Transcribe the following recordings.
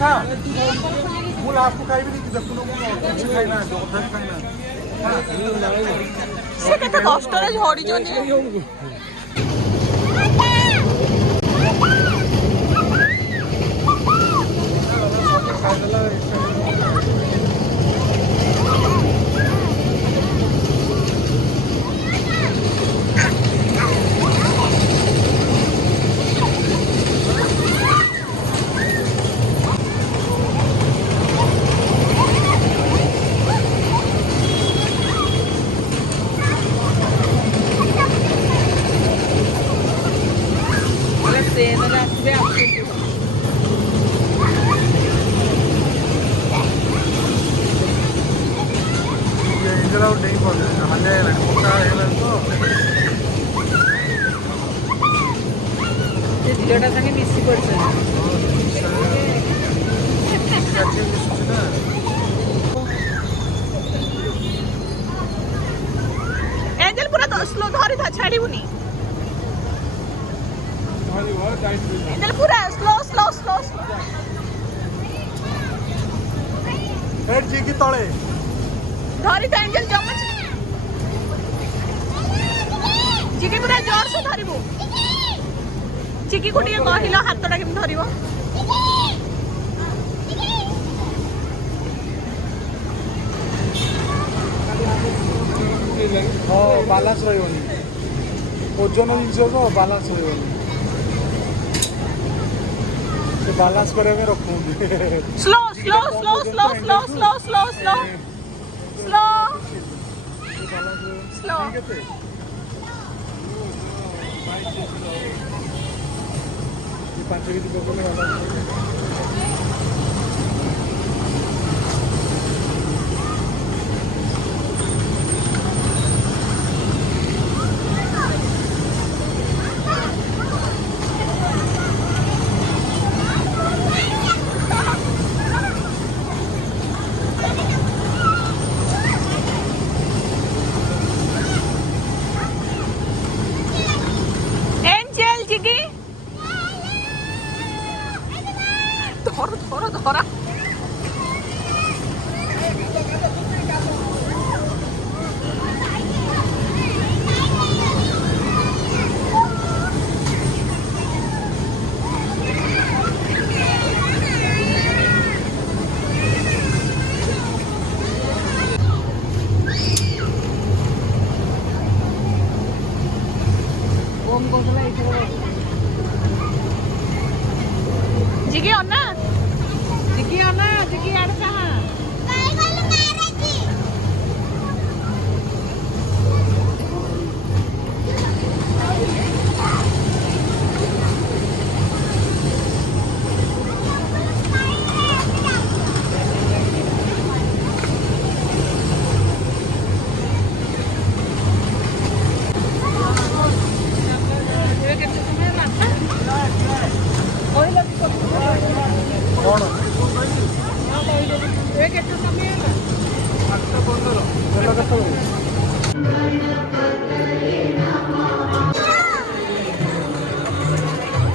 खा ମୁଁ ଲାଷ୍ଟକୁ ଖାଇବିନି କି ଦେଖୁନ ମୁଁ କିଛି ଖାଇନାହାନ୍ତି ଅଧା ଖାଇନାହାନ୍ତି ସେ କେତେ କଷ୍ଟରେ ଝଡ଼ିଛନ୍ତି। ଝିଅଟା ସାଙ୍ଗେ ମିଶି ପଡ଼ିଛନ୍ତି। ଏଞ୍ଜେଲ ପୁରା ସ୍ଲୋ ଧରିଥା ଛାଡ଼ିବୁନି। ଏଞ୍ଜେଲ ପୁରା slow slow slow slow. Head ଜିକି ତଳେ ଧରିଥା ଏଞ୍ଜେଲ ଜମା ଚିକି ପୁରା ଜୋରସେ ଧରିବୁ। ଚିକିକୁ ଟିକେ କହିଲ ହାତଟା କେମିତି ଧରିବ। ହଁ ବାଲାନ୍ସ ରହିବନି ଓଜନ ଜିନିଷ ତ ବାଲାନ୍ସ ରହିବନି ସେ ବାଲାନ୍ସ କରିବା ପାଇଁ ରଖୁଛନ୍ତି। Slow slow slow slow slow slow slow slow slow slow. 5 କେଜି ପକେଇଲେ एंजल जिगी धर धर धरा। जिगी अन्ना जिगी अन्ना जिगी आड़ कहाँ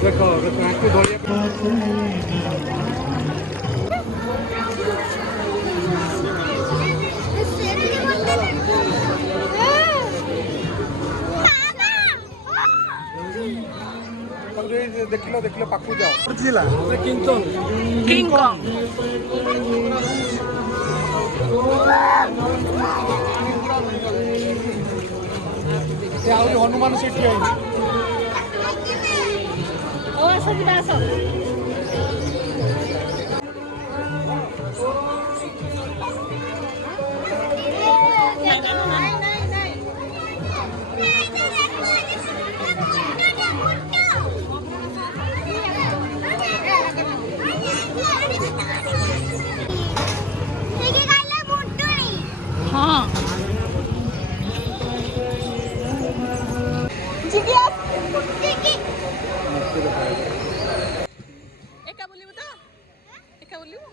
देखो देखो बढ़िया देखिलो देखिलो पाखु जाओ जिला किंग कॉन्ग हनुमान से ओ सजिदा आसो हाँ एका बोलिबु तो एका बोलिबु